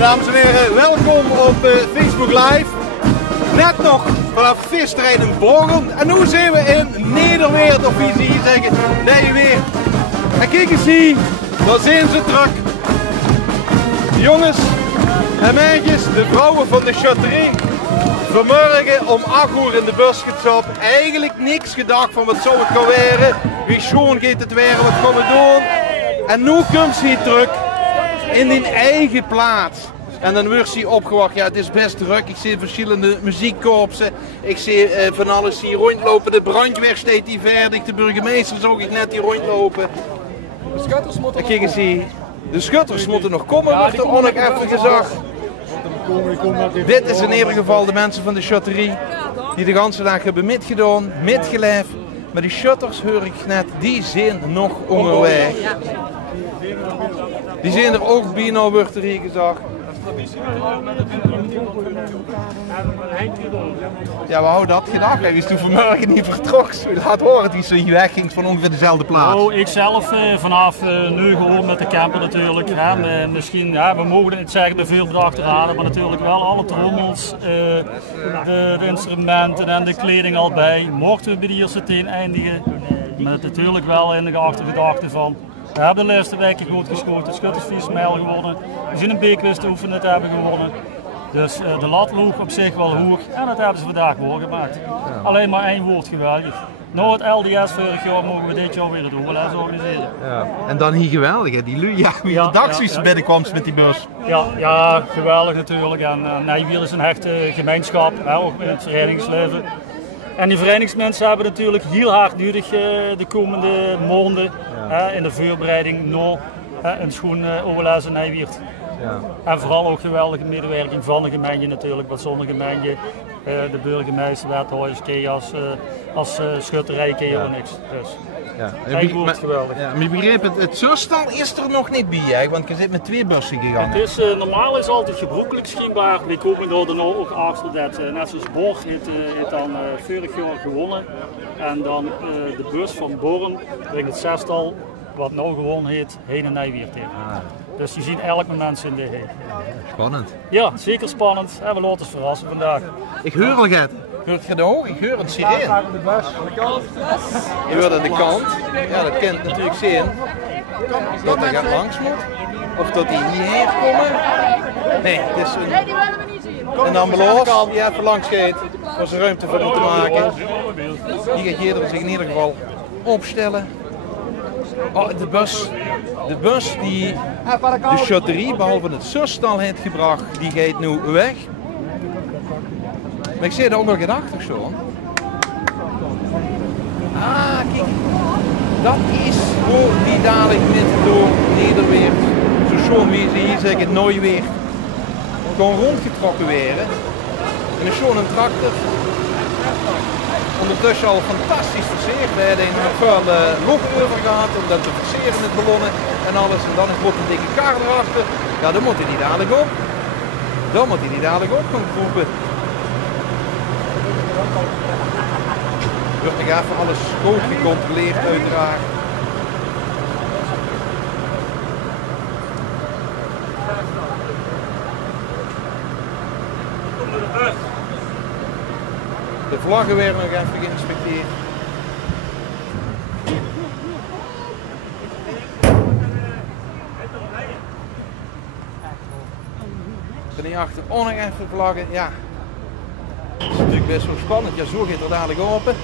Dames en heren, welkom op Facebook Live. Net nog vanaf visterrein in Borgen. En nu zijn we in Nederweert, of wie ze hier zeggen, Nijweert. En kijk eens hier, daar zijn ze terug. De jongens en meisjes, de vrouwen van de Chaterie. Vanmorgen om 8 uur in de bus gestapt. Eigenlijk niks gedacht van wat zou het gaan worden. Wie schoon gaat het weer, wat gaan we doen. En nu komt ze hier terug in die eigen plaats. En dan wordt ze opgewacht. Ja, het is best druk. Ik zie verschillende muziekkorpsen. Ik zie van alles hier rondlopen. De brandweer staat hier verder. De burgemeester zag ik net hier rondlopen. De schutters moeten kijk eens hier. De schutters moeten nog komen, wordt er ook nog even gezegd. Dit is in ieder geval de mensen van de Chaterie die de hele dag hebben metgedaan, metgeleefd. Maar die shutters, hoor ik net, die zijn nog onderweg. Die zijn er ook bijna, wordt er hier gezegd. Ja, we hadden dat gedacht. Hij is toen vanmorgen niet vertrokken. Laat horen dat hij wegging van ongeveer dezelfde plaats. Oh, ik zelf vanaf nu gewoon met de camper natuurlijk. Hè. Misschien, ja, we mogen het zeggen, de veel bedachte raden, maar natuurlijk wel alle trommels, de instrumenten en de kleding al bij. Mochten we bij de eerste 10 eindigen, met natuurlijk wel in de achtergedachte van. We hebben de laatste weken goed geschoten, schuttersvies mijl gewonnen. We zijn een beekwist oefenen te hebben gewonnen. Dus de lat loog op zich wel hoog en dat hebben ze vandaag waargemaakt. Ja. Alleen maar één woord geweldig. Na het LDS vorig jaar mogen we dit jaar weer het Overles organiseren. Ja. En dan hier geweldig, hè? Die lui, ja, wie de dagsuus binnenkwam met die bus. Ja, geweldig natuurlijk. En Nijweert is een hechte gemeenschap, hè, ook in het verenigingsleven. En die verenigingsmensen hebben natuurlijk heel hard nodig de komende maanden in de voorbereiding naar een schoon Overles in Nijweert. Ja. En vooral ook geweldige medewerking van de gemeente natuurlijk, wat zonder gemeente, de burgemeester, wethouders, als schutterij en niks. Dus. Ja. Geweldig. Ja, maar je begreep, het zustal is er nog niet bij, hè? Want je zit met 2 bussen gegaan. Het is, normaal is altijd gebruikelijk schijnbaar. We komen daar dan ook achter dat, net zoals Borg heeft dan vorig jaar gewonnen. En dan de bus van Born brengt het zestal, wat nou gewonnen heet, heen en Nijweert tegen. Dus je ziet elk moment in de heen. Spannend. Ja, zeker spannend. En we laten het verrassen vandaag. Ik hoor al het. Hoort je nou? Ik hoor een sirene. Je hoort aan de kant. Ja, dat kent natuurlijk zien. Dat hij gaat langs moet. Of dat hij hierheen komen. Nee, het is een ambulance die even langs gaat. Om zijn ruimte voor hem te maken. Die gaat hier zich in ieder geval opstellen. Oh, de bus die de Chaterie, behalve het zustal heeft gebracht, die gaat nu weg. Maar ik zie er ook nog gedacht of zo. Ah, kijk. Dat is hoe die dadelijk met door Nederweert, zo schoon wie ze hier zeggen, Nijweert, gewoon rondgetrokken werden. En is zo'n tractor. Ondertussen al fantastisch verseerd. We hebben een vuil loop over gehad omdat we verseren met ballonnen en alles. En dan wordt een dikke kar erachter. Ja, dan moet hij niet dadelijk op. Dan moet hij niet dadelijk op gaan roepen. Wordt nog even alles goed gecontroleerd uiteraard. De vlaggen werden nog even geïnspecteerd. En hierachter ook nog even vlaggen. Ja, dat is natuurlijk best wel spannend. Ja, zo gaat er dadelijk open.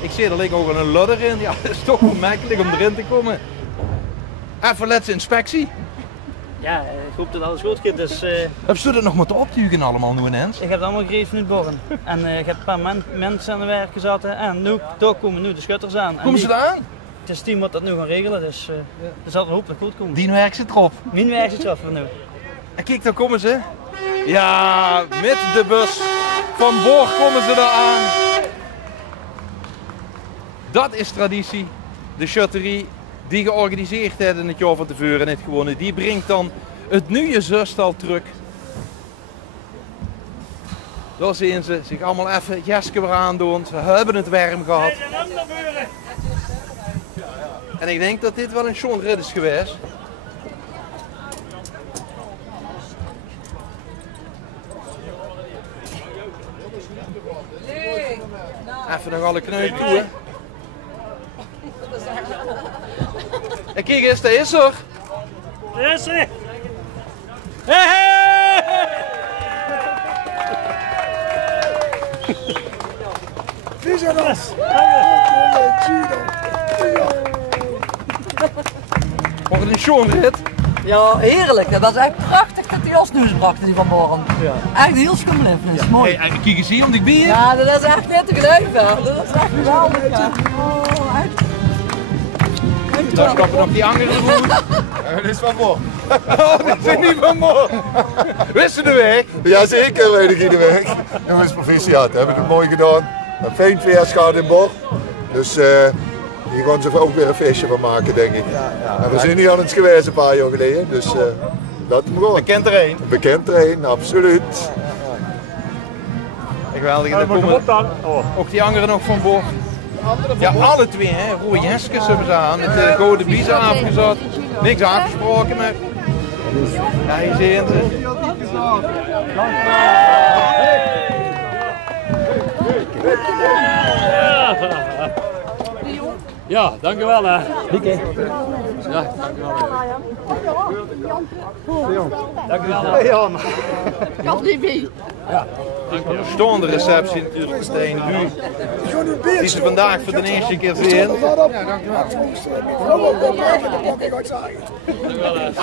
Ik zie er ligt ook een ladder in. Ja, dat is toch wel makkelijk om erin te komen. Even laatste inspectie. Ja, ik hoop dat alles goed gaat. Dus, heb je dat nog moeten optuigen allemaal nu ineens? Ik heb het allemaal gereed van het Born. En ik heb een paar mensen aan het werk gezet. En nu, toch komen nu de schutters aan. Komen ze daar aan? Het is het team wat dat nu gaan regelen, dus dat zal hopelijk goed komen. Die werk zit erop? Mijn werk zit erop voor nu. En kijk, daar komen ze. Ja, met de bus van Borg komen ze daar aan. Dat is traditie. De Chaterie die georganiseerd heeft in het jaar van tevoren en heeft gewonnen, die brengt dan het nieuwe zustal terug. Daar zien ze zich allemaal even het jasje weer aandoen. Ze hebben het warm gehad. En ik denk dat dit wel een schoon rit is geweest. Even nog alle kneut toe, hè. En kijk eens, daar is er. Daar is hij. Hey! Visionaris! Wordt het een schoonrit? Ja, heerlijk. Dat was echt prachtig dat hij ons nieuws bracht die vanmorgen. Ja. Echt heel schoonbelevenis, mooi. Hey, kijk eens hier, want ik ben hier. Ja, dat is echt net te geloven. Dat is echt geweldig. Ja. Oh, echt. Daar stappen nog die anderen goed. Dat is van Bor. Oh, dat is niet van morgen. Wist je de weg? Jazeker, weet ik de weg. Jongens, proficiat, hebben het mooi gedaan. Een fijn vers gaat in Bor. Dus hier gaan ze ook weer een feestje van maken, denk ik. En we zijn niet aan het geweest een paar jaar geleden, dus dat moet gewoon. Bekend er een. Bekend er een, absoluut. Geweldig. En dan komen ook die anderen nog van boord. Ja, alle twee, hè. Rode Jeskes hebben ze aan. Met de Gouden Biezen afgezet. Niks afgesproken, maar... Ja, hier zien ze. Ja, dankjewel hè. Ja, Dankjewel. Jan. Kan niet mee. Stoende receptie natuurlijk meteen nu. Die ze vandaag voor de eerste keer zien. Ja, dankjewel.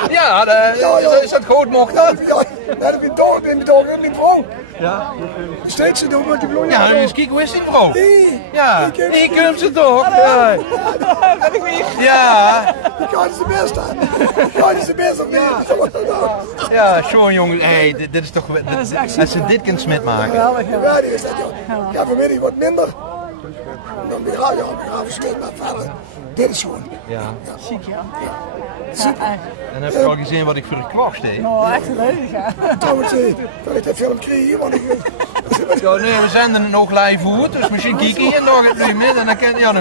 Ja, is dat goed mocht dat? Ja, dat heb je toch in de dag niet vrouw. Ja. Steeds te doen wat je bedoelt. Ja, eens kijken hoe is die vrouw? Ja, hier komt ze toch? Ja. Die kan is de beste. Die kan is de beste of niet? Ja, Sean jongen, hey, dit is toch... Als ze dit kan smet maken. Ja, die is dat joh. Ja, vanmiddag wat minder. Dan ben je ja, verschil maar verder. Dit is gewoon. Ja. Ziek, ja. Super. En heb je al gezien wat ik voor de klacht deed? Oh, echt leuk, hè? Trouwens, dat ik de film kreeg, want ik... Ja, nee, we zenden het nog live uit, dus misschien kijk je nog het nu met en dan kan ja,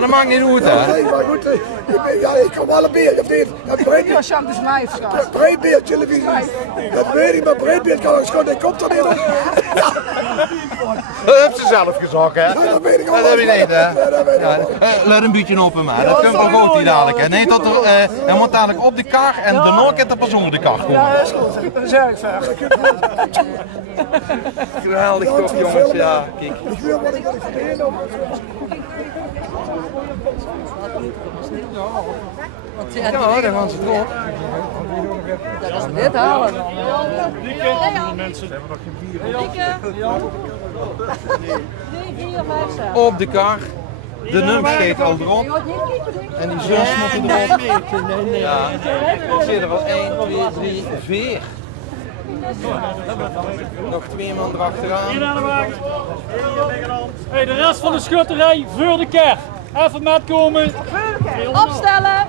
dan maakt niet uit, hè? Nee, maar goed, ja, ik kan wel een beeld, of niet? Dat breedbeeld. Ja, is live, schat. Breedbeeld televisie. Dat weet ik, maar breedbeeld kan ik gewoon, ik kom er niet op. Dat heb ze zelf gezegd, hè? Ja, dat weet ik wel. Dat heb je niet, hè? Ja, dat weet ik wel. Let een beetje op hem, hè? Dat komt wel goed, die dadelijk, hè? Nee, dat er, hij moet dadelijk op de kar en daarna kan er pas onder de kar komen. Ja, dat is goed. Dat zeg ik ver. Geweldig toch, jongens, ja. Kijk. Ik wil wat ik verdien op. Ja, daar gaan ze toch. Dat is dit halen. Op de kar. De nummer steekt al erop. En die zus moeten erop. Ja. Ik zie er al 1, 2, 3, 4. Nog 2 man erachteraan. Hier aan de wacht. Hey, de rest van de schutterij voor de kerk. Even metkomen. Opstellen.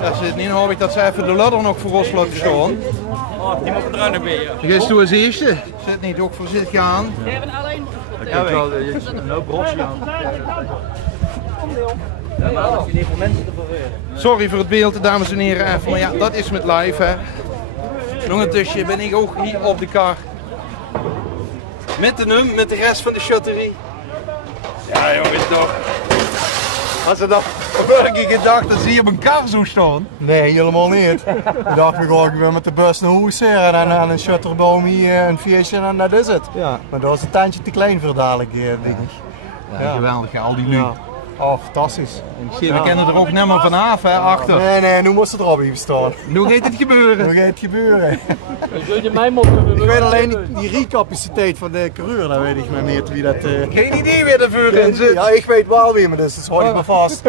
Ja, zit niet hoop ik dat ze even de ladder nog voor ons laten staan. Die moet er nog weer. Gist toe als eerste. Zit niet ook voorzichtig aan. We hebben alleen Ja, wel. Je zit een hoop brosje aan. Ja, maar als je niet voor mensen te verweren. Sorry voor het beeld, dames en heren. Even, maar ja, dat is met live, hè. Nog een tusje ben ik ook hier op de kar. Met de num, met de rest van de chotterie. Ja, jongens, toch. Als ze dat vorige keer gedacht dat ze hier op een kar zou staan. Nee, helemaal niet. Ik dacht, we gaan weer met de bus naar huis en aan een shutterboom hier een feestje en dat is het. Ja. Maar dat was een tandje te klein voor dadelijk, denk ik. Ja, geweldig, al die nu. Ja. Oh, fantastisch. We kennen er ook niet meer vanaf, hè, achter. Nee, nu moest het erop even staan. Nu gaat het gebeuren. Nu gaat het gebeuren. Zul je mij mogen? Ik weet alleen die riecapaciteit van de coureur, dat weet ik maar niet wie dat... Geen idee wie er voor in zit. Ja, ik weet wel wie, maar dus dat houd ik me vast.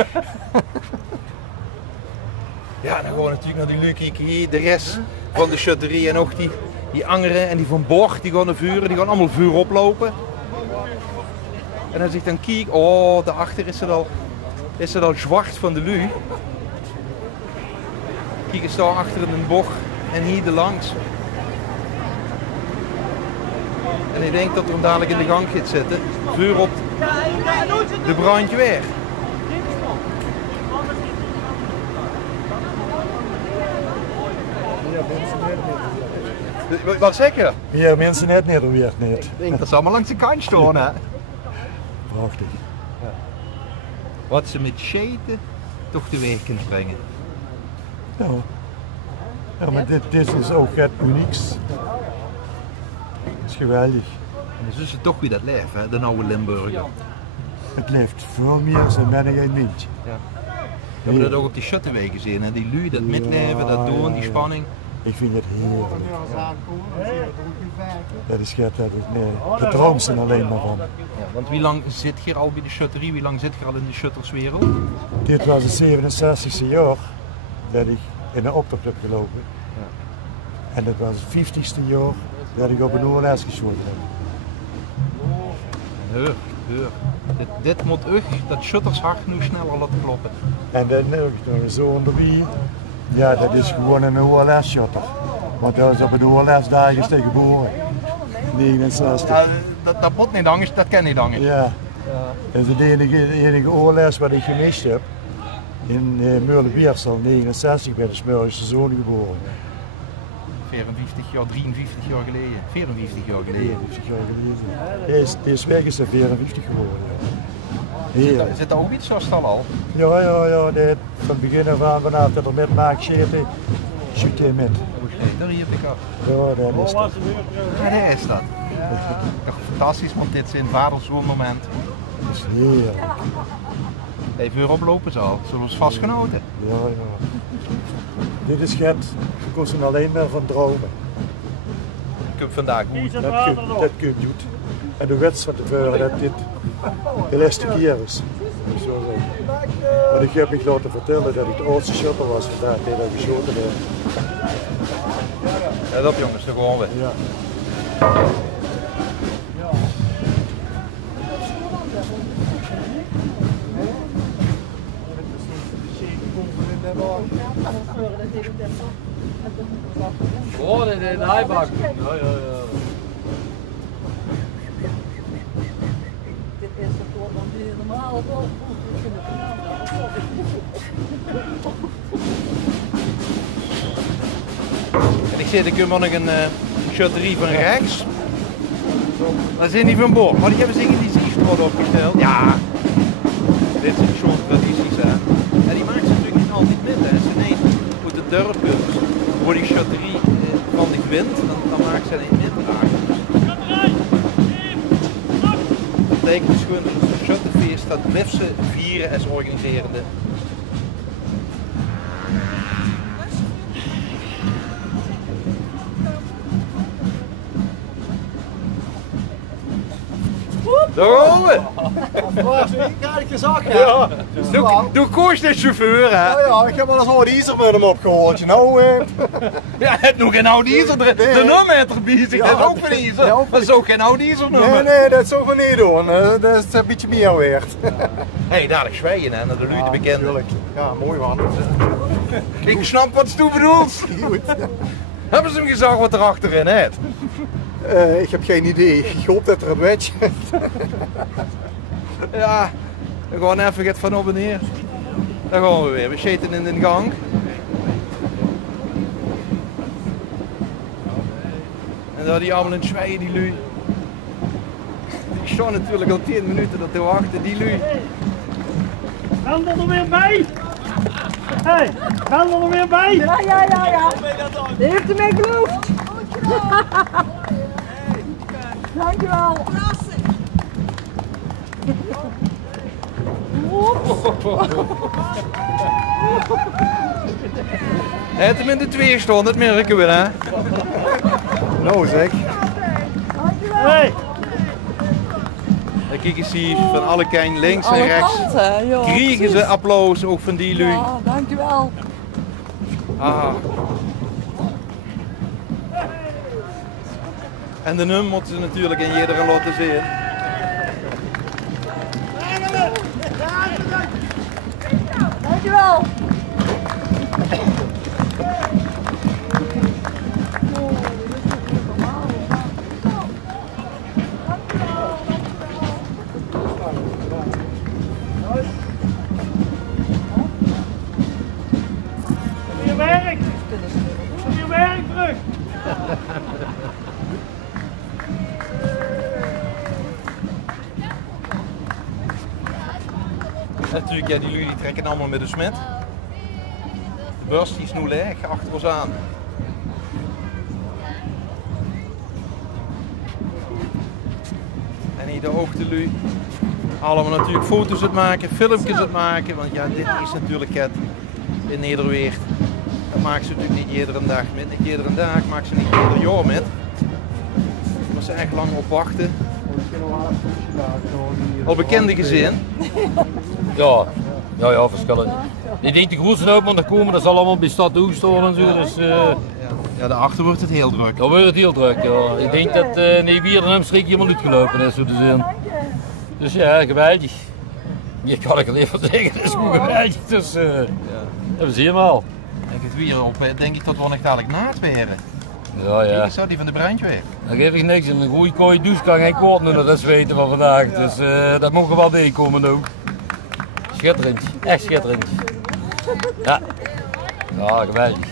Ja, dan gaan we natuurlijk naar die Lucie hier, de rest van de chutterie en ook die anderen en die van Borg, die gaan naar vuren, die gaan allemaal vuur oplopen. En als ik dan kijk, oh, daarachter is het al zwart van de lu. Kijk eens daar achter in een bocht en hier de langs. En ik denk dat er hem dadelijk in de gang gaat zitten. Vuur op de brandweer. Wat zeg je? Meer mensen net niet alweer niet. Ik denk dat ze allemaal langs de kant staan, hè? Prachtig. Wat ze met sheten toch teweeg kunnen brengen. Ja. Ja, maar dit is ook het unieks. Het is geweldig. En dan zien ze toch wie dat leeft, hè? De oude Limburger. Het leeft veel meer dan ben ik een windje. Ja. We hebben dat ook op die shutterwegen gezien, hè? Die lui, dat midleven, dat doen, die spanning. Ik vind het heerlijk. Dat is gek, dat ik nee. De droom zijn alleen maar van. Ja, want wie lang zit je al bij de shutterie? Wie lang zit je al in de shutterswereld? Dit was het 67e jaar dat ik in een optochtclub gelopen. Ja. En dat was het 50ste jaar dat ik op een OLS geschoten heb. Heur. Dit moet dat shuttershart nu sneller laten kloppen. En dan nog een zoon erbij. Ja, dat is gewoon een OLS-shutter. Want dat is op een OLS-dag is hij geboren. 69. Ja, dat pot niet anders, dat ken niet anders. Ja. Dat is de enige OLS wat ik gemist heb. In Meulen-Beersel, 69, bij de Smurgische zoon geboren. 54 jaar, 53 jaar geleden. 54 jaar geleden. 54 jaar geleden. Deze weg is er 54 geworden. Ja. Zit er ook iets zoals dat al? Ja. Van begin af aan, vanaf dat er met maakt shit, shoot hij met. Daar hier heb ik al. Ja, dat is dat. Ja, dat is dat. Toch fantastisch, want dit is een vader-zoon moment. Dat is heerlijk. Even weer oplopen zal, zullen we ons vastgenoten? Ja. Dit is het. Je kost er alleen maar van dromen. Ik heb vandaag goed. Dat kun je doen. En de wedstrijd te voeren dat dit de laatste keer is. Zo zeggen. Want ik heb me laten vertellen dat ik de oudste shutter was vandaag die dat geschoten heb. Let op jongens, daar gaan we. Ja. Oh, de naaibak. Ja. Dit is het woord dan die normaal wel goed kunnen En ik zie de kummer nog een shutterie van rechts. Dat zijn die van boord, maar die hebben zich in die zichtwoord opgesteld. Ja, dit zijn zo'n tradities hè. En die maken ze natuurlijk niet altijd met hè. Ze nemen voor de durpen, voor die shutterie van die wind, dan maken ze een middraag. Dat betekent dus gewoon dat het shutterfeest dat blijft ze vieren als organiserende. Daar gaan we! Ik krijg gezag, hè? Ja. Doe koers de chauffeur, hè? Ja, ik heb wel eens een diesel met hem opgehoord. Nou, Ja, het nog geen oude diesel. De nummer heeft er bezig, dat is ook van diesel. Ja, Dat is ook geen oude diesel nummer. nee, dat zou van niet doen. Dat is een beetje meer waard. Hé, dadelijk zwijgen, hè, naar de Luide bekende. Tuurlijk. Ja, mooi man. Ik snap wat je bedoelt. Hebben ze hem gezegd wat er achterin is? Ik heb geen idee. Ik hoop dat er een wedge is. Ja, we gaan even van op en neer. Daar gaan we weer. We zitten in de gang. En daar die allemaal in het zwijgen, die lui. Ik sta natuurlijk al 10 minuten dat te wachten, die lui. Gaan we er weer bij? Hey, gaan we er weer bij? Ja. Die heeft ermee geloofd. Dankjewel. Hij heeft hem in de 2 staan, dat merken we hè. Nou zeg. Hey. En kijk eens hier, van alle kanten, links en rechts. Kriegen ze applaus ook van die lui. Ja, dankjewel. Ah. En de nummer moeten ze natuurlijk in iedereen laten zien. Dankjewel. Goeie werk. Goeie werk. terug. Natuurlijk, ja, die lui die trekken allemaal met de smet. De bus die is nu leeg achter ons aan. En hier de hoogtelui. Allemaal natuurlijk foto's aan het maken, filmpjes aan het maken. Want ja, dit is natuurlijk het in Nederweert. Dat maakt ze natuurlijk niet iedere dag met. Niet iedere dag, maakt ze niet ieder jaar met. Daar moet ze echt lang op wachten. Al bekende gezin. Ja, verschillend. Ik denk de grootste uitman er komen, dat zal allemaal bij Stad Oosthoorn en zo. Dus, ja, daarachter wordt het heel druk. Dan wordt het heel druk, ja. Ik denk dat Nieuwbier en Hemstreek helemaal uitgelopen is, zo te zien. Dus ja, geweldig. Hier kan ik het even zeggen, het is gewoon geweldig. Dus dat zien we al. En het weer op, denk ik dat we nog dadelijk na het weren. Ja, ja. Kijk, zo, die van de brandweer. Dan geef ik niks. Een goede kooi douche kan geen kwaad doen, dat is weten van vandaag. Dus dat mogen we wel bijkomen ook. Schitterend, echt schitterend. Ja, ja, geweldig.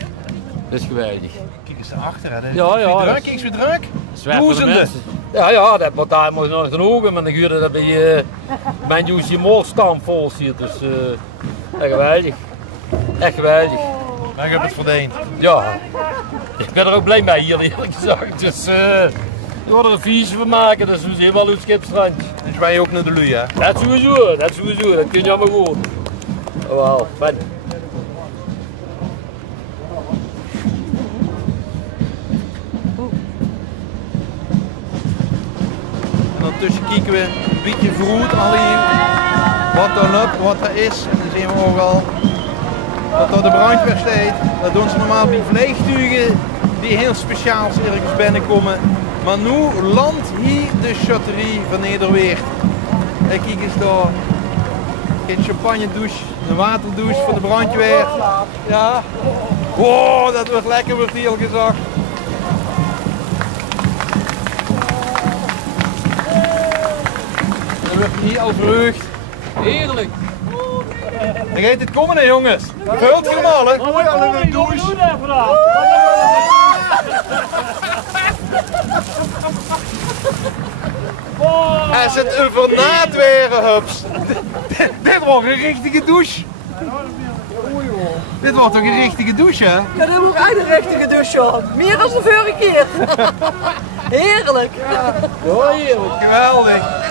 Dat is geweldig. Kijk eens daarachter, hè. Ja, Druk, kijk eens weer druk. Duizenden. Ja, dat wordt daar nog genoegen, maar dan ga je dat bij mijn Joesje Moolstam vol zit. Dus echt geweldig. Echt geweldig. Maar ik heb het verdiend. Ja, ik ben er ook blij mee hier eerlijk gezegd. Dus we worden er een feestje van maken, dus we zien wel hoe het schipstrandje. Dus wij ook naar de lui, hè? Dat sowieso, dat kun je allemaal goed. Oh, wauw, fijn. En ondertussen kijken we een beetje vroeg al hier wat dan op, wat er is. En dan zien we ook al dat er de brandweer staat. Dat doen ze normaal bij vliegtuigen die heel speciaal ergens binnenkomen. Maar nu landt hier de châterie van Nederweert. En kijk eens daar. Een champagne douche, een waterdouche van de brandweer. Ja. Wow, dat wordt lekker, wordt hier al gezegd. Dat wordt hier al verheugd. Heerlijk. Dan gaat het komen, hè, jongens. Vult gemalen. Mooi al in de douche. Hij zit over na het weren, hups. Dit wordt een richtige douche. Dit wordt toch een richtige douche, hè? Ja, dat moet echt een richtige douche, hoor. Meer dan de vorige keer. Heerlijk. Ja, heerlijk. Geweldig.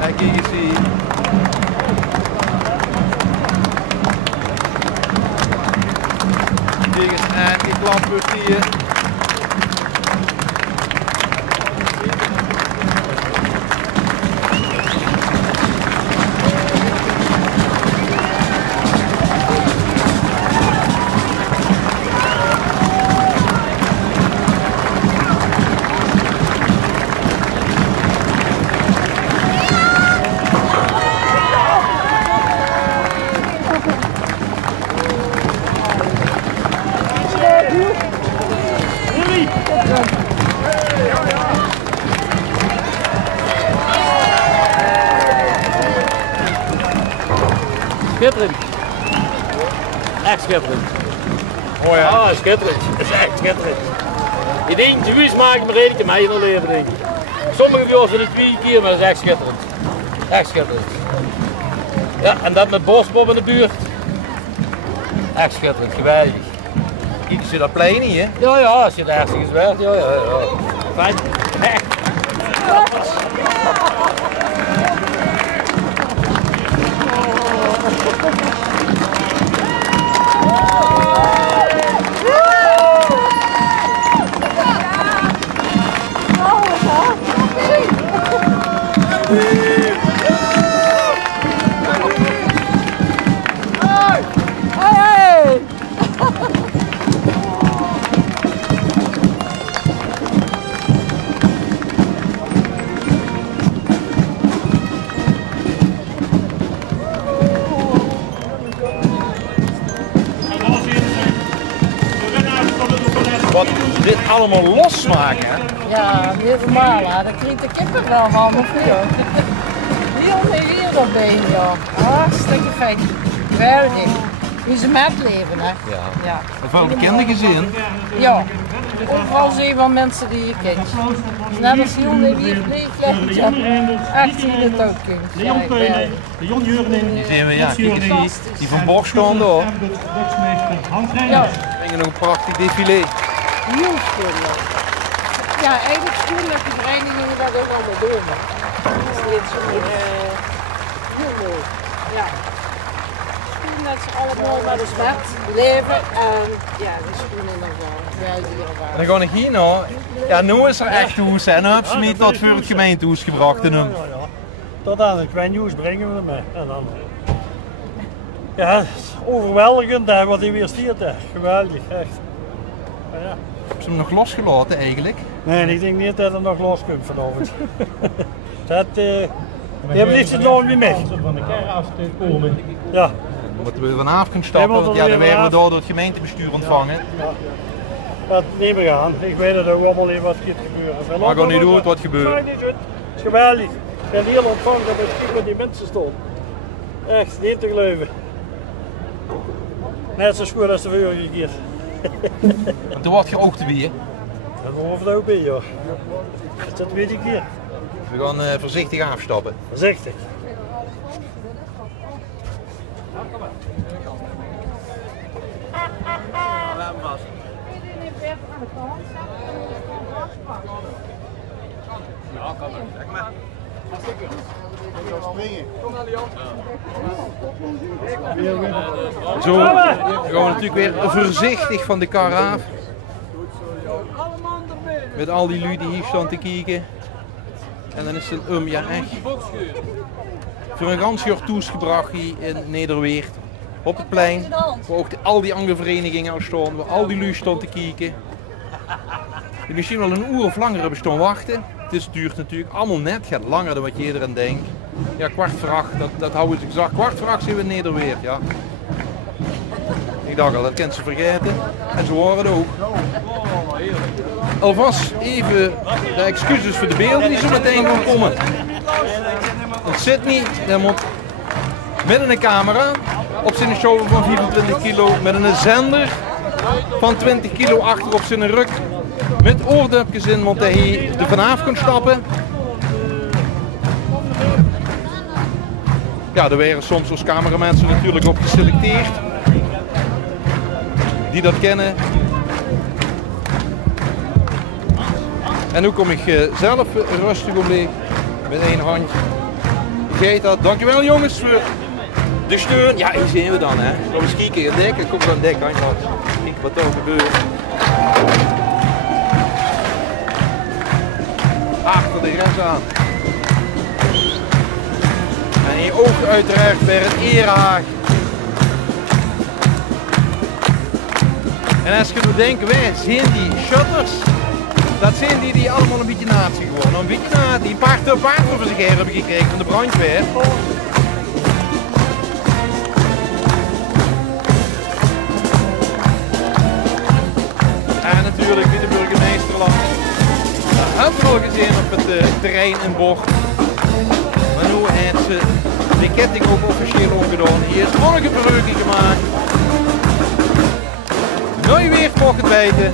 Kijk eens hier. Kijk eens aan, die klampert hier. Schitterend. Echt schitterend. Oh ja. Ah, schitterend. Dat is echt schitterend. Ik denk, de wies maken maar één keer mee in een leven, denk ik. Sommige van zijn het 2 keer, maar dat is echt schitterend. Echt schitterend. Ja, en dat met bosbob in de buurt. Echt schitterend, geweldig. Kijk, je dat plein hier. Ja, ja, als je het ergens werkt, ja. Fijn. Echt. Wat dit allemaal losmaken. Ja, heel normaal, hè. Daar klinkt de kippen wel van, of niet? Heel heerlijk. wel bij, ja. Hartstikke fijn. Geweldig. Wie ze met leven, hè? Ja. Het waren bekende gezin. Ja. Overal zie je wel mensen die je kent. Net als heel Nederland leeft, echt hier het ook kunt. De Jon Jurning. Die zien we, ja. Kijk, die van Borg staan daar. Ja. We brengen nog een prachtig défilé. Heel schoon. Ja, eigenlijk schoon dat die verenigingen dat ook allemaal doen. Dat is dit zo heel mooi. Ja. Dat ze allemaal met de zwart leven en ja, dat is gewoon in de En dan ga ik hier nou. Ja, nu is er echt hoes en dan heb je dat voor het gemeentehuis gebracht in hem. Tot aan het Kwenjoes brengen we hem mee. En dan... Ja, het is overweldigend hè, wat hij weer stiert. Hè. Geweldig, echt. Maar ja. Heb ze hem nog losgelaten eigenlijk? Nee, ik denk niet dat hij nog los komt vanavond. Dat, je blijft het nog niet mee. Van de keraf te komen. Ja. Dan moeten we vanavond kunnen stappen, want ja, dan werden we door het gemeentebestuur ontvangen. Ja. Dat neem ik aan. Ik weet het ook allemaal niet wat gaat gebeuren. Maar gewoon niet doen wat gebeurt. Het is geweldig. Ik ben heel ontvangen dat ik met die mensen stond. Echt, niet te geloven. Net zo goed als de vorige keer. Toen wordt je ook te bier. Dat hoeft ook bij, ja. Dat weet ik niet. We gaan voorzichtig afstappen. Voorzichtig. Zo gaan we natuurlijk weer voorzichtig van de kar af. Met al die lui die hier staan te kijken. En dan is het ja echt voor een gans jaar toesgebracht hier in Nederweert. Op het plein, waar ook al die andere verenigingen al staan, waar al die lui staan te kijken. Die misschien wel een uur of langer hebben staan wachten. Het duurt natuurlijk allemaal net, het gaat langer dan wat je eraan denkt. Ja, 7:15, dat houden ze gezegd. 7:15 zijn we in Nederweert, ja. Ik dacht al, dat kan ze vergeten. En zo waren het ook. Alvast even de excuses voor de beelden die zo meteen gaan komen. Want Sydney, die moet met een camera op zijn show van 24 kilo, met een zender van 20 kilo achter op zijn rug. Met oordopjes in, want hij er vanaf kon stappen. Ja, er werden soms als cameramensen natuurlijk op geselecteerd. Die dat kennen. En nu kom ik zelf rustig omleeg met één handje. Vergeet dat. Dankjewel jongens voor de steun. Ja, hier zien we dan hè. Nog eens kijken, een dek. Kom dan dek. Kijk wat er gebeurt. Achter de grens aan. En hier ook uiteraard weer het erehaag. En als je nu denkt, wij zijn die shutters, dat zijn die allemaal een beetje naast zijn geworden. Een beetje na, die een paar voor zich hebben gekregen van de brandweer. En natuurlijk wie de burgemeester langs. Dat hebben we al gezien op het terrein in Borg. Maar nu heeft ze de ketting ook officieel omgedaan. Hier is nog een verheuging gemaakt. Nu weer mocht weten.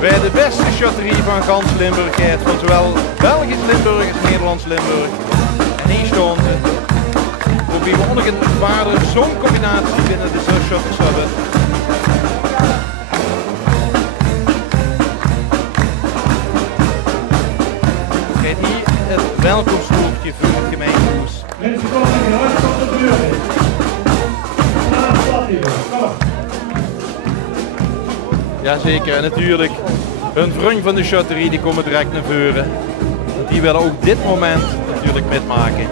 Bij de beste shutterie van gans Limburg, van zowel Belgisch Limburg als Nederlands Limburg. En hier staan ze. Waarbij we nog een waarde zo'n combinatie binnen de shutters hebben. Kijk hier het welkomststoeltje voor het gemeentehuis. Mensen komen hier nooit op de deur. Jazeker, en natuurlijk een vriend van de shutterie die komen direct naar voren. Die willen ook dit moment natuurlijk metmaken.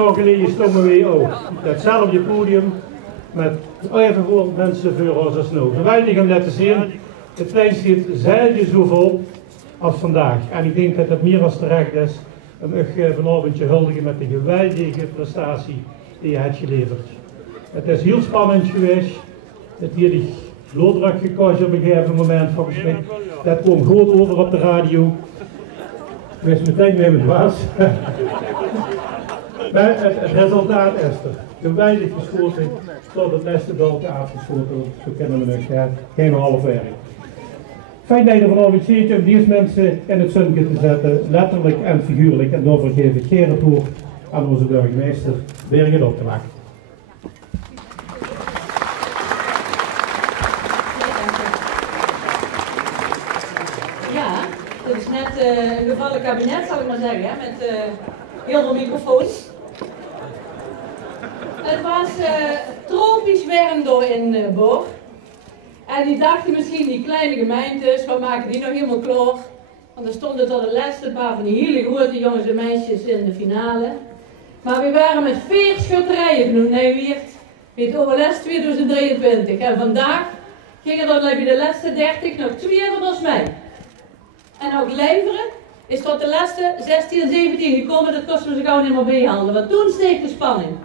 jaar geleden stonden wij ook datzelfde podium met evenveel mensen voor ons als nu. Geweldig om dat te zien. Het plein zit zelden zo vol als vandaag. En ik denk dat het meer als terecht is om u vanavond te huldigen met de geweldige prestatie die je hebt geleverd. Het is heel spannend geweest. Het hier die bloeddruk gekost op een gegeven moment volgens mij. Dat kwam goed over op de radio. Ik wist meteen wie het was. Maar het resultaat is er. Geweldig geschoten tot het laatste bal afgeschoten. Zo kennen we het geen half werk. Fijn dat je er vanavond ziet om deze mensen in het zonnetje te zetten, letterlijk en figuurlijk. En daarvoor geef ik geen rapport aan onze burgemeester Birgit op te maken. Ja, dat is net een gevallen kabinet, zal ik maar zeggen, hè, met heel veel microfoons. Het was tropisch warm door in Borg. En die dachten misschien, die kleine gemeentes, wat maken die nog helemaal klaar? Want er stonden tot de laatste paar van die hele grote jongens en meisjes in de finale. Maar we waren met 4 schutterijen genoemd, nee Weert, bij het OLS 2023. En vandaag gingen er bij de laatste 30 nog 2 van ons mee. En ook Leveren is tot de laatste 16 en 17 gekomen, dat kosten we ze gauw niet meer bijhandelen. Want toen steeg de spanning.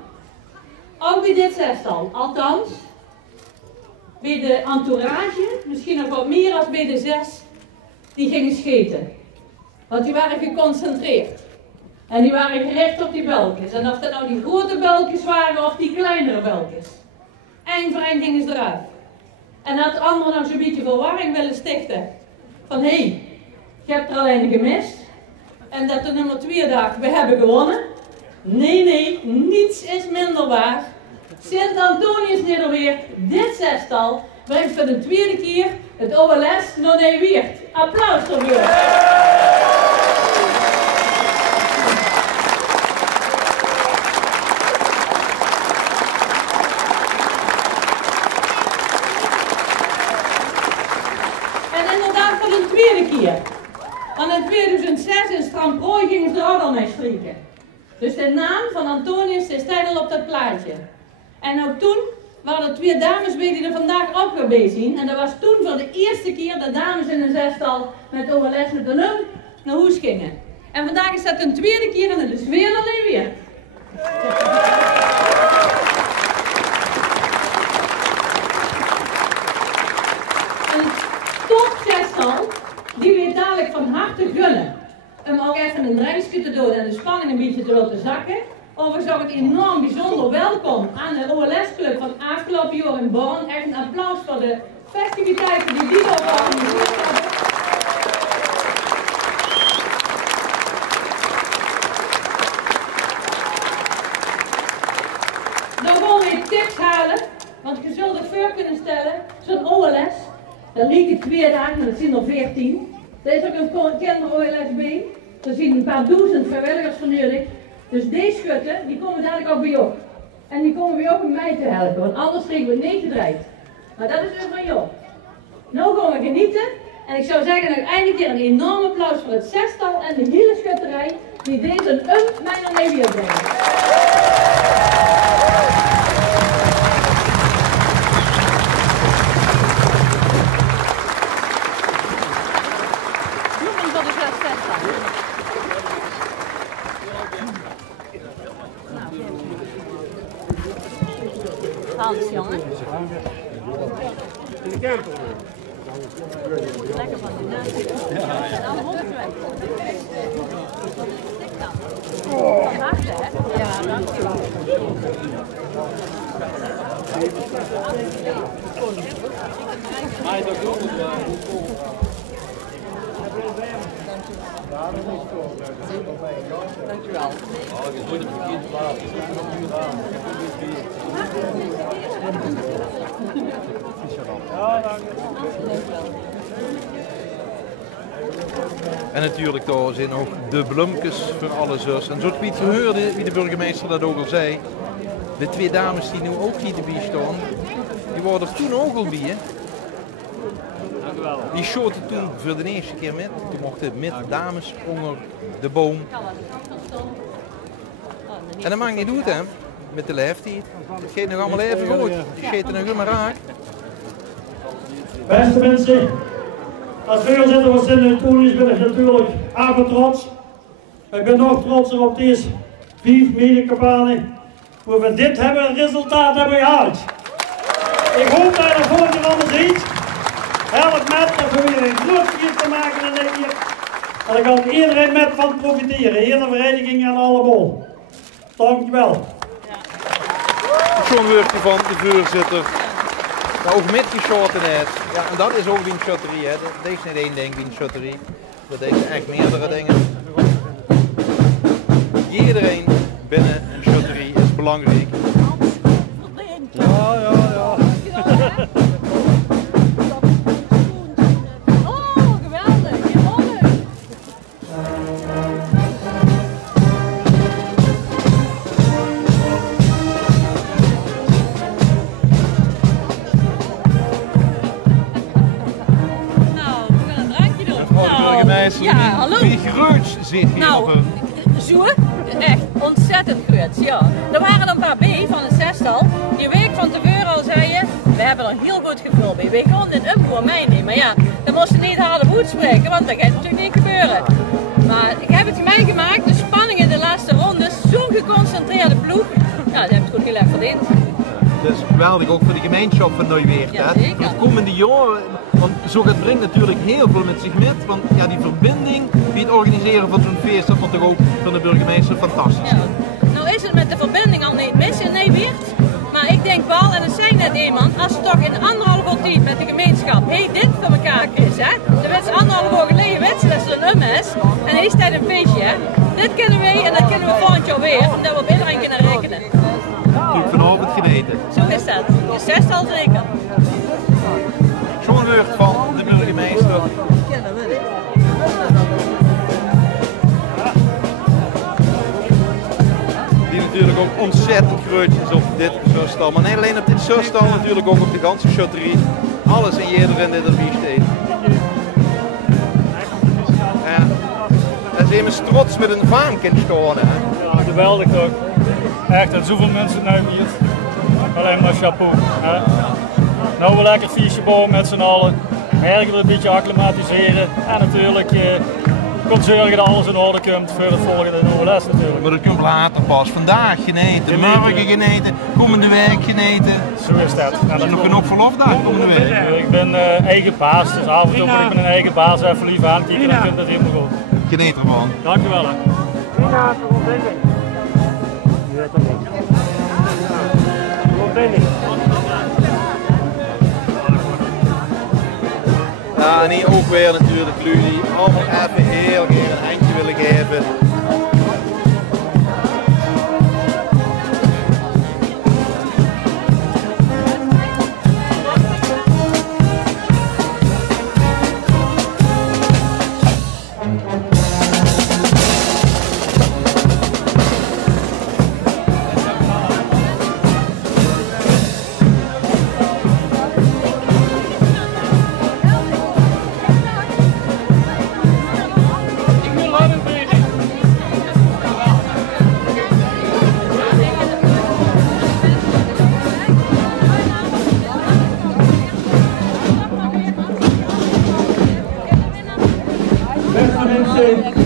Ook bij dit zestal, althans. Bij de entourage, misschien nog wat meer dan bij de 6, die gingen scheten. Want die waren geconcentreerd. En die waren gericht op die bulkjes. En of dat nou die grote bulkjes waren of die kleinere bulkjes. Eén voor één gingen ze eruit. En dat anderen nou zo'n beetje verwarring willen stichten. Van hé, je hebt er alleen gemist. En dat de nummer 2 dacht, we hebben gewonnen. Nee, niets is minder waar. Sint-Antonius Nederweert, dit zestal, brengt voor de 2e keer het OLS naar Nederweert. Applaus ervoor. En inderdaad voor de 2e keer. Want in 2006 in Stramprooi gingen ze er ook al mee strieken. Dus de naam van Antonius staat al op dat plaatje. En ook toen waren er 2 dames bij die er vandaag ook weer bij zien. En dat was toen voor de eerste keer dat dames in een zestal met OLS met de nul naar huis gingen. En vandaag is dat een 2e keer en het is weer alleen weer. Een topzestal die we dadelijk van harte gunnen. Om ook even een drankje te doen en de spanning een beetje te laten zakken. Overigens ook een enorm bijzonder welkom aan de OLS-club van afgelopen jaar in Born. Echt een applaus voor de festiviteiten die ook georganiseerd hebben. Dan gaan we tips halen, want je zult het voor kunnen stellen. Zo'n OLS, dat liep ik 2 dagen, dat zijn er 14. Er is ook een kinder-OLS bij. Er zijn een paar duizend vrijwilligers voor nodig. Dus deze schutten, die komen dadelijk ook bij jou. En die komen bij jou om mij te helpen, want anders kregen we het niet gedraaid. Maar dat is dus van jou. Nou gaan we genieten. En ik zou zeggen, nog eindelijk keer een enorm applaus voor het zestal en de hele schutterij die deze mij naar Nederweert brengen. Bloemen voor de zestal. Hans, jongen. In de camper. Lekker van die naast. En alle honden weg. Van harte, hè? Ja, dankjewel. Maar dat ook dankjewel. En natuurlijk daar zijn ook de bloemkes voor alle zus. En zoals Piet hoorde, wie de burgemeester dat ook al zei, de 2 dames die nu ook hier erbij staan, die waren er toen ook al bij. Die schoten toen voor de eerste keer met. Toen mochten met dames onder de boom En dat mag niet doen, hè? Met de leeftijd. Het gaat nog allemaal even goed. Die schieten nog helemaal raak. Beste mensen, als voorzitter van Sint-Antonius ben ik natuurlijk even trots. Ik ben nog trotser op deze 5 medekampanen. Hoe we dit resultaat hebben gehaald. Ik hoop dat je er volgende ronde ziet. Help met dat we weer een groot feest te maken in dit hier. En daar kan iedereen met van profiteren. Hele vereniging en allemaal. Dankjewel. Zo'n woordje van de voorzitter. Maar ook met die shorten net. Ja, en dat is ook die shotterie, hè. Dat is niet één ding, die shotterie. Dat is echt meerdere dingen. Iedereen binnen een shotterie is belangrijk. Ja, ja, ja. Oh, geweldig. Gewonnen. Nou, we gaan een drankje doen. Burgemeester, ja, hallo. wie groots zit hier Nou, op een... Zo, echt ontzettend goed, ja. Er waren een paar bij van een zestal die een week van tevoren al zeiden, we hebben er een heel goed gevoel bij. Wij konden het voor mij niet, maar ja, dan moesten niet harde woord spreken, want dat gaat natuurlijk niet gebeuren. Maar ik heb het meegemaakt, de spanning in de laatste ronde, zo'n geconcentreerde ploeg, ja, dat heb ik goed heel erg verdiend. Dat is geweldig, ook voor de gemeenschap van Nieuwweert. Ja, zeker. Het komende jaar, want zo gaat brengt natuurlijk heel veel met zich met. Want ja, die verbinding bij het organiseren van zo'n feest, dat wordt toch ook van de burgemeester fantastisch. Ja. Nou is het met de verbinding al niet mis in Nieuwweert. Maar ik denk wel, en dat zei net iemand, als je toch in 1,5 uur tijd met de gemeenschap dit voor elkaar krijgt, hè. De wedstrijd 1,5 uur geleden wedstrijd dat er een is. En hij is tijd een feestje, hè. Dit kennen wij en dat kennen we volgend jaar weer, omdat we op iedereen kunnen rekenen. Natuurlijk vanavond geneten. Zo is dat. Je zegt al zeker. Zo'n woord van de burgemeester. Die natuurlijk ook ontzettend groot is op dit showstal. Maar niet alleen op dit showstal, natuurlijk ook op de ganse shotterie. Alles en iedereen dit erbij steekt. Ja. Dat is immers trots met een vaan kan staan, hè. Ja, geweldig ook. Echt, en zoveel mensen nu hier. Alleen maar chapeau. Hè. Nou we lekker feestje bouwen met z'n allen. Ergens een beetje acclimatiseren. En natuurlijk komt zorgen dat alles in orde komt voor het volgende OLS natuurlijk. Maar dat komt later pas. Vandaag geneten, morgen geneten, komende week geneten. Zo is dat. Er is nog genoeg verlofdag komende week. Ik ben eigen baas, dus af en toe moet ik met een eigen baas even lief aankijken en dan vindt het helemaal goed. Geniet ervan. Dankjewel. Hè. Ja, en hier ook weer natuurlijk jullie allemaal even heel graag een handje willen geven.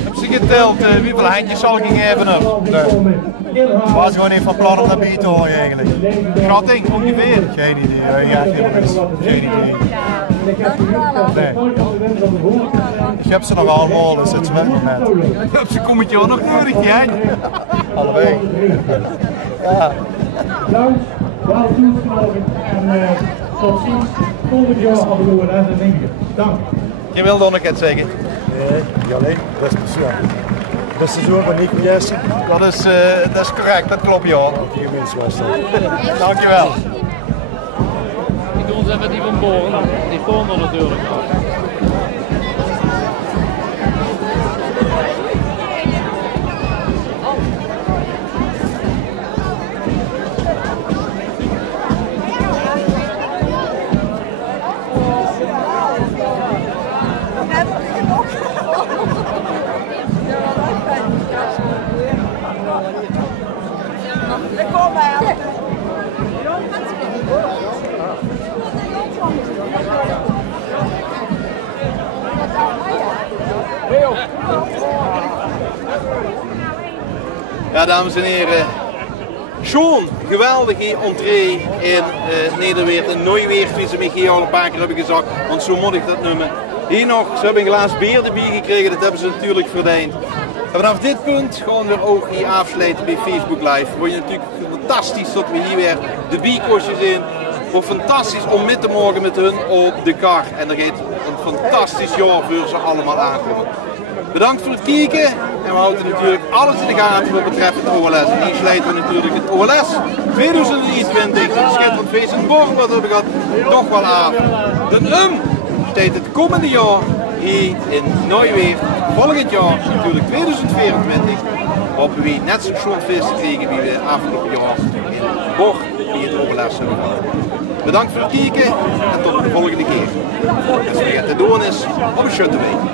Heb ze geteld hoeveel handjes zal ik geven heb? Nee. Was gewoon niet van plan om naar binnen te horen eigenlijk. Schatting, ongeveer. Geen idee, ja, geen idee. Nee. Ik heb ze nog allemaal, dus het is met moment. Op ze kommetje ook nog nodig, jij? Allebei. Ja. Dank, wel toegenomen en tot ziens. Volgend jaar hadden we dat en dank. Je wil nog iets zeggen? Nee, niet alleen. Dat is dus, ja. Dat is zo van Nico Jessen. Dat is correct, dat klopt ja. Die mensen was dat. Dankjewel. Ik doe ons even die van Boren. Die volgende natuurlijk. Ja, dames en heren. Zo'n geweldige entree in Nederweert en Nooiweert, wie ze me hier al een paar keer hebben gezegd, want zo moet ik dat noemen. Hier nog, ze hebben een glaas bier erbij gekregen, dat hebben ze natuurlijk verdiend. En vanaf dit punt gaan we ook hier afsluiten bij Facebook Live. Vond je natuurlijk fantastisch dat we hier weer de bierkostjes in. Wordt fantastisch om mee te mogen met hun op de kar. En er gaat een fantastisch jaar voor ze allemaal aankomen. Bedankt voor het kijken en we houden natuurlijk alles in de gaten wat betreft het OLS. En hier sluiten we natuurlijk het OLS 2023, het schitterend feest in Borgen wat we hebben gehad, toch wel af. De staat het komende jaar hier in Nooiweert, volgend jaar natuurlijk 2024, waarop we net zo'n feest krijgen wie we afgelopen jaar in Borgen hier het OLS hebben gehad. Bedankt voor het kijken en tot de volgende keer. En wat je te doen is, op een shut te weten.